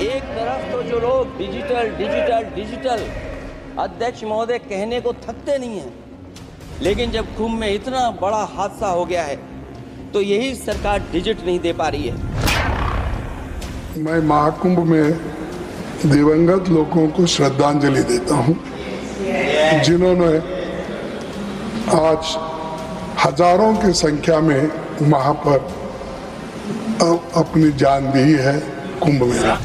एक तरफ तो जो लोग डिजिटल डिजिटल डिजिटल अध्यक्ष महोदय कहने को थकते नहीं हैं, लेकिन जब कुंभ में इतना बड़ा हादसा हो गया है तो यही सरकार डिजिट नहीं दे पा रही है। मैं महाकुंभ में दिवंगत लोगों को श्रद्धांजलि देता हूं, जिन्होंने आज हजारों की संख्या में वहां पर अपनी जान दी है कुंभ मेला।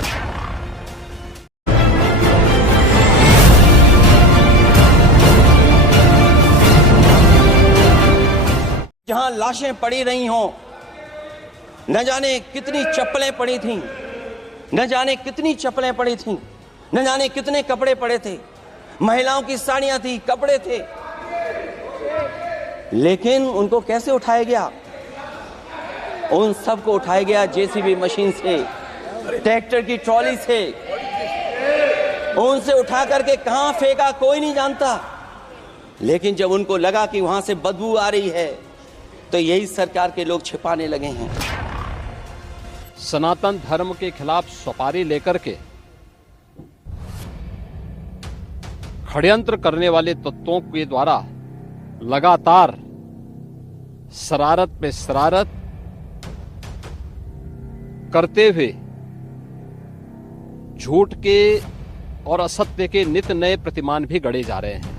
जहां लाशें पड़ी रही हों, न जाने कितनी चप्पलें पड़ी थीं, न जाने कितनी चप्पलें पड़ी थीं, न जाने कितने कपड़े पड़े थे, महिलाओं की साड़ियां थी, कपड़े थे, लेकिन उनको कैसे उठाया गया? उन सबको उठाया गया जेसीबी मशीन से, ट्रैक्टर की ट्रॉली से। उनसे उठा करके कहां फेंका कोई नहीं जानता, लेकिन जब उनको लगा कि वहां से बदबू आ रही है तो यही सरकार के लोग छिपाने लगे हैं। सनातन धर्म के खिलाफ सुपारी लेकर के षड्यंत्र करने वाले तत्वों के द्वारा लगातार शरारत पे शरारत करते हुए झूठ के और असत्य के नित नए प्रतिमान भी गढ़े जा रहे हैं।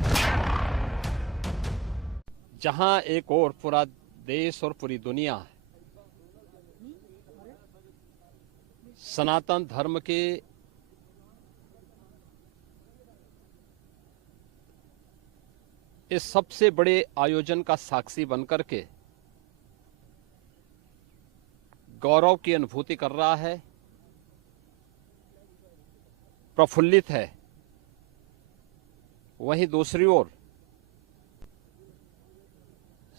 जहां एक और पूरा देश और पूरी दुनिया सनातन धर्म के इस सबसे बड़े आयोजन का साक्षी बनकर के गौरव की अनुभूति कर रहा है, प्रफुल्लित है, वहीं दूसरी ओर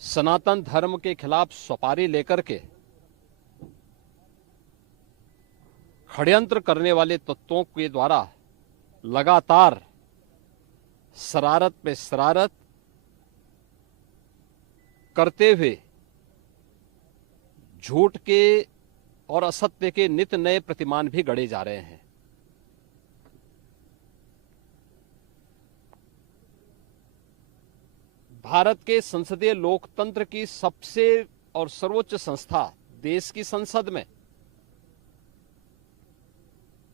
सनातन धर्म के खिलाफ सुपारी लेकर के षड्यंत्र करने वाले तत्वों के द्वारा लगातार शरारत पे शरारत करते हुए झूठ के और असत्य के नित नए प्रतिमान भी गढ़े जा रहे हैं। भारत के संसदीय लोकतंत्र की सबसे और सर्वोच्च संस्था देश की संसद में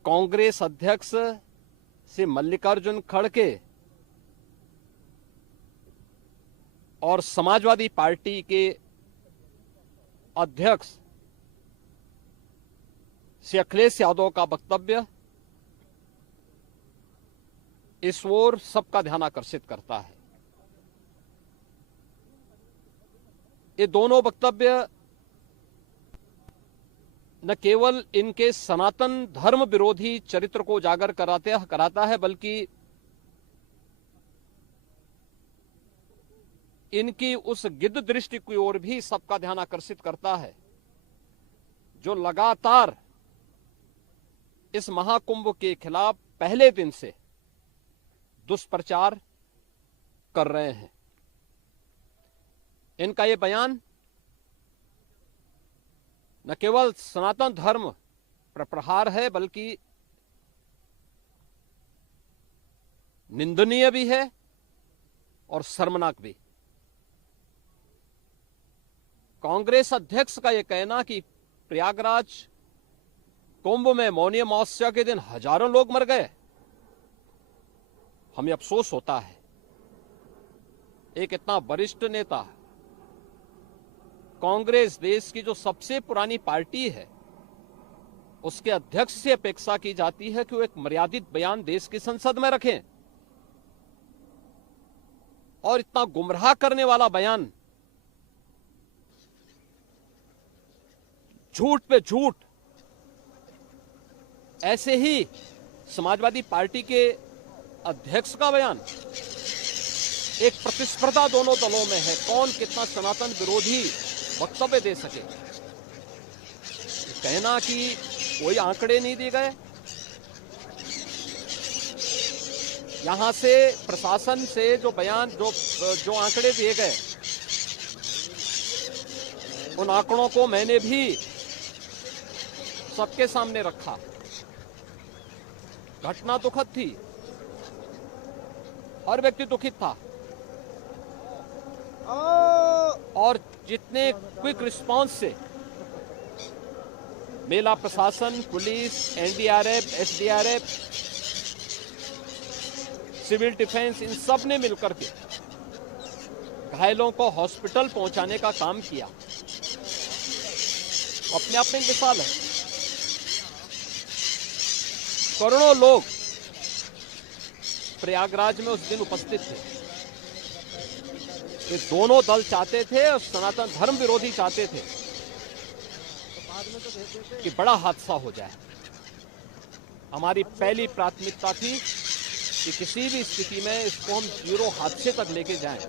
कांग्रेस अध्यक्ष श्री मल्लिकार्जुन खड़गे और समाजवादी पार्टी के अध्यक्ष श्री अखिलेश यादव का वक्तव्य इस ओर सबका ध्यान आकर्षित करता है। ये दोनों वक्तव्य न केवल इनके सनातन धर्म विरोधी चरित्र को उजागर कराता है, बल्कि इनकी उस गिद्ध दृष्टि की ओर भी सबका ध्यान आकर्षित करता है, जो लगातार इस महाकुंभ के खिलाफ पहले दिन से दुष्प्रचार कर रहे हैं। इनका ये बयान न केवल सनातन धर्म पर प्रहार है, बल्कि निंदनीय भी है और शर्मनाक भी। कांग्रेस अध्यक्ष का यह कहना कि प्रयागराज कुंभ में मौनी अमावस्या के दिन हजारों लोग मर गए, हमें अफसोस होता है। एक इतना वरिष्ठ नेता, कांग्रेस देश की जो सबसे पुरानी पार्टी है, उसके अध्यक्ष से अपेक्षा की जाती है कि वो एक मर्यादित बयान देश की संसद में रखें, और इतना गुमराह करने वाला बयान, झूठ पे झूठ। ऐसे ही समाजवादी पार्टी के अध्यक्ष का बयान, एक प्रतिस्पर्धा दोनों दलों में है, कौन कितना सनातन विरोधी वक्तव्य दे सके। कहना कि कोई आंकड़े नहीं दिए गए, यहां से प्रशासन से जो बयान जो आंकड़े दिए गए, उन आंकड़ों को मैंने भी सबके सामने रखा। घटना दुखद थी, हर व्यक्ति दुखित था और जितने क्विक रिस्पांस से मेला प्रशासन, पुलिस, एनडीआरएफ, एसडीआरएफ, सिविल डिफेंस, इन सब ने मिलकर के घायलों को हॉस्पिटल पहुंचाने का काम किया, अपने आप में मिसाल है। करोड़ों लोग प्रयागराज में उस दिन उपस्थित थे। ये दोनों दल चाहते थे और सनातन धर्म विरोधी चाहते थे कि बड़ा हादसा हो जाए। हमारी पहली प्राथमिकता थी कि किसी भी स्थिति में इसको हम जीरो हादसे तक लेके जाएं।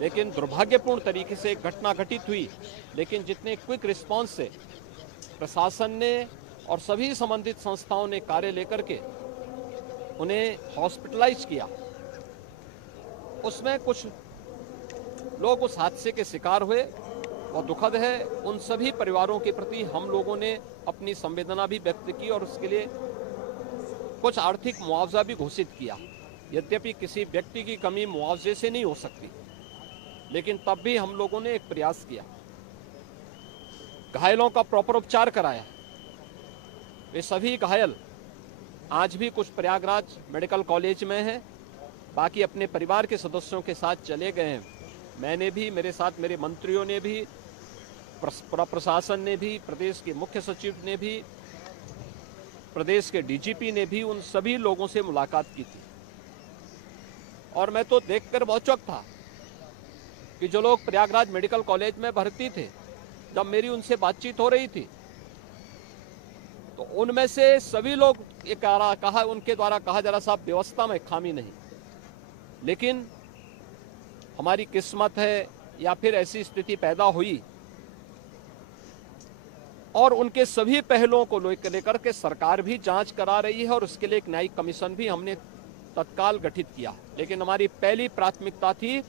लेकिन दुर्भाग्यपूर्ण तरीके से एक घटना घटित हुई, लेकिन जितने क्विक रिस्पांस से प्रशासन ने और सभी संबंधित संस्थाओं ने कार्य लेकर के उन्हें हॉस्पिटलाइज किया, उसमें कुछ लोग उस हादसे के शिकार हुए और दुखद है। उन सभी परिवारों के प्रति हम लोगों ने अपनी संवेदना भी व्यक्त की और उसके लिए कुछ आर्थिक मुआवजा भी घोषित किया। यद्यपि किसी व्यक्ति की कमी मुआवजे से नहीं हो सकती, लेकिन तब भी हम लोगों ने एक प्रयास किया, घायलों का प्रॉपर उपचार कराया। वे सभी घायल आज भी कुछ प्रयागराज मेडिकल कॉलेज में हैं, बाकी अपने परिवार के सदस्यों के साथ चले गए हैं। मैंने भी, मेरे साथ मेरे मंत्रियों ने भी, प्रशासन ने भी, प्रदेश के मुख्य सचिव ने भी, प्रदेश के डीजीपी ने भी उन सभी लोगों से मुलाकात की थी। और मैं तो देखकर बहुत चौंक था कि जो लोग प्रयागराज मेडिकल कॉलेज में भर्ती थे, जब मेरी उनसे बातचीत हो रही थी तो उनमें से सभी लोग ये कहा, उनके द्वारा कहा जा रहा, साहब व्यवस्था में खामी नहीं, लेकिन हमारी किस्मत है या फिर ऐसी स्थिति पैदा हुई। और उनके सभी पहलुओं को लेकर के सरकार भी जांच करा रही है और उसके लिए एक न्यायिक कमीशन भी हमने तत्काल गठित किया। लेकिन हमारी पहली प्राथमिकता थी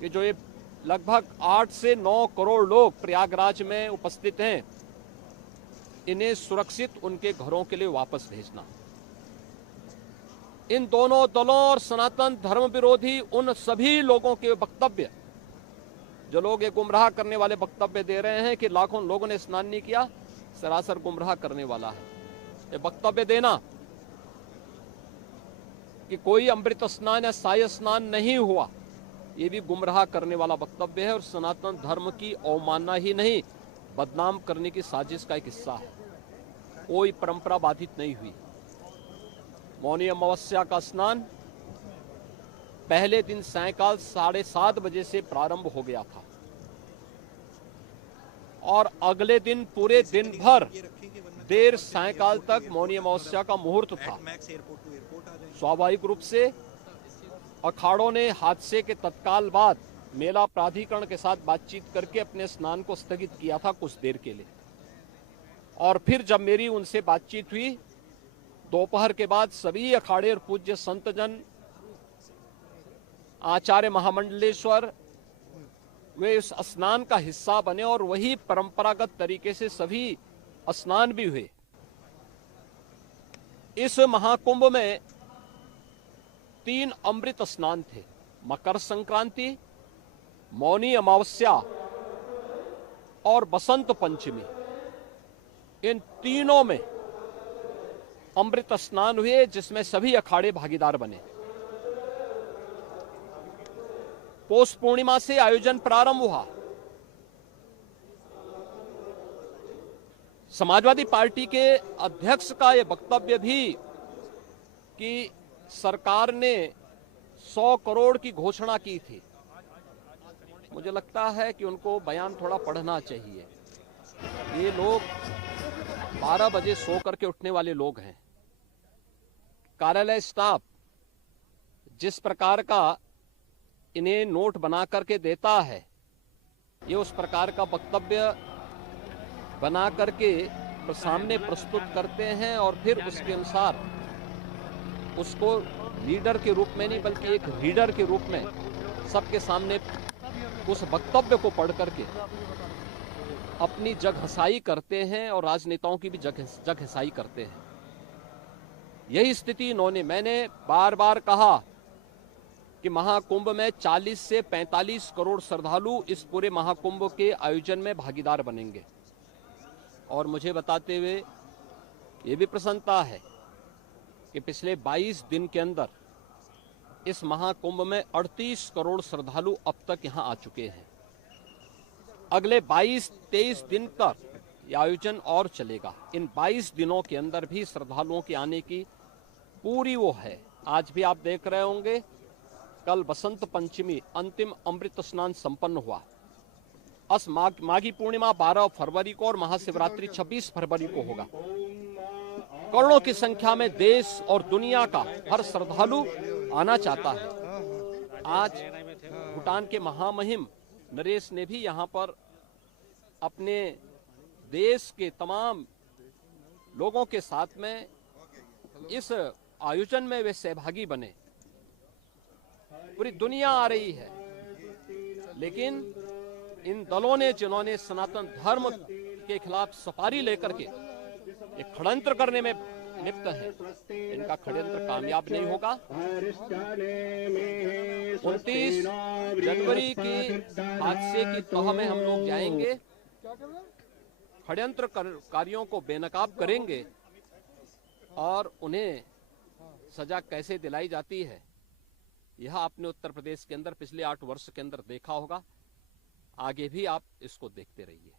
कि जो ये लगभग 8 से 9 करोड़ लोग प्रयागराज में उपस्थित हैं, इन्हें सुरक्षित उनके घरों के लिए वापस भेजना। इन दोनों दलों और सनातन धर्म विरोधी उन सभी लोगों के वक्तव्य, जो लोग ये गुमराह करने वाले वक्तव्य दे रहे हैं कि लाखों लोगों ने स्नान नहीं किया, सरासर गुमराह करने वाला है। ये वक्तव्य देना कि कोई अमृत स्नान या साय स्नान नहीं हुआ, ये भी गुमराह करने वाला वक्तव्य है और सनातन धर्म की अवमानना ही नहीं, बदनाम करने की साजिश का एक हिस्सा है। कोई परंपरा बाधित नहीं हुई। मौनी अमावस्या का स्नान पहले दिन सायंकाल 7:30 बजे से प्रारंभ हो गया था और अगले दिन पूरे दिन भर देर सायंकाल तक मौनी अमावस्या का मुहूर्त था। स्वाभाविक रूप से अखाड़ों ने हादसे के तत्काल बाद मेला प्राधिकरण के साथ बातचीत करके अपने स्नान को स्थगित किया था कुछ देर के लिए। और फिर जब मेरी उनसे बातचीत हुई दोपहर के बाद, सभी अखाड़े और पूज्य संतजन, आचार्य महामंडलेश्वर, वे इस स्नान का हिस्सा बने और वही परंपरागत तरीके से सभी स्नान भी हुए। इस महाकुंभ में 3 अमृत स्नान थे, मकर संक्रांति, मौनी अमावस्या और बसंत पंचमी। इन तीनों में अमृत स्नान हुए जिसमें सभी अखाड़े भागीदार बने। पौष पूर्णिमा से आयोजन प्रारंभ हुआ। समाजवादी पार्टी के अध्यक्ष का यह वक्तव्य भी कि सरकार ने 100 करोड़ की घोषणा की थी, मुझे लगता है कि उनको बयान थोड़ा पढ़ना चाहिए। ये लोग 12 बजे सो करके उठने वाले लोग हैं। कार्यालय स्टाफ जिस प्रकार का इन्हें नोट बना करके देता है, ये उस प्रकार का वक्तव्य बना करके सामने प्रस्तुत करते हैं और फिर उसके अनुसार उसको लीडर के रूप में नहीं बल्कि एक रीडर के रूप में सबके सामने उस वक्तव्य को पढ़ करके अपनी जगहसाई करते हैं और राजनेताओं की भी जगहसाई करते हैं। यही स्थिति इन्होंने, मैंने बार बार कहा कि महाकुंभ में 40 से 45 करोड़ श्रद्धालु इस पूरे महाकुंभ के आयोजन में भागीदार बनेंगे। और मुझे बताते हुए ये भी प्रसन्नता है कि पिछले 22 दिन के अंदर इस महाकुंभ में 38 करोड़ श्रद्धालु अब तक यहां आ चुके हैं। अगले 22-23 दिन तक यह आयोजन और चलेगा। इन 22 दिनों के अंदर भी श्रद्धालुओं के आने की पूरी वो है। आज भी आप देख रहे होंगे, कल बसंत पंचमी अंतिम अमृत स्नान संपन्न हुआ। माघी पूर्णिमा 12 फरवरी को और महाशिवरात्रि 26 फरवरी को होगा। करोड़ों की संख्या में देश और दुनिया का हर श्रद्धालु आना चाहता है। आज भूटान के महामहिम नरेश ने भी यहाँ पर अपने देश के तमाम लोगों के साथ में इस आयोजन में वे सहभागी बने। पूरी दुनिया आ रही है, लेकिन इन दलों ने, जिन्होंने सनातन धर्म के खिलाफ सफारी लेकर के एक षड्यंत्र करने में लिप्त है, इनका षड्यंत्र कामयाब नहीं होगा। 29 जनवरी की हादसे की तह में हम लोग जाएंगे, षड्यंत्रकारियों को बेनकाब करेंगे और उन्हें सजा कैसे दिलाई जाती है यह आपने उत्तर प्रदेश के अंदर पिछले 8 वर्ष के अंदर देखा होगा। आगे भी आप इसको देखते रहिए।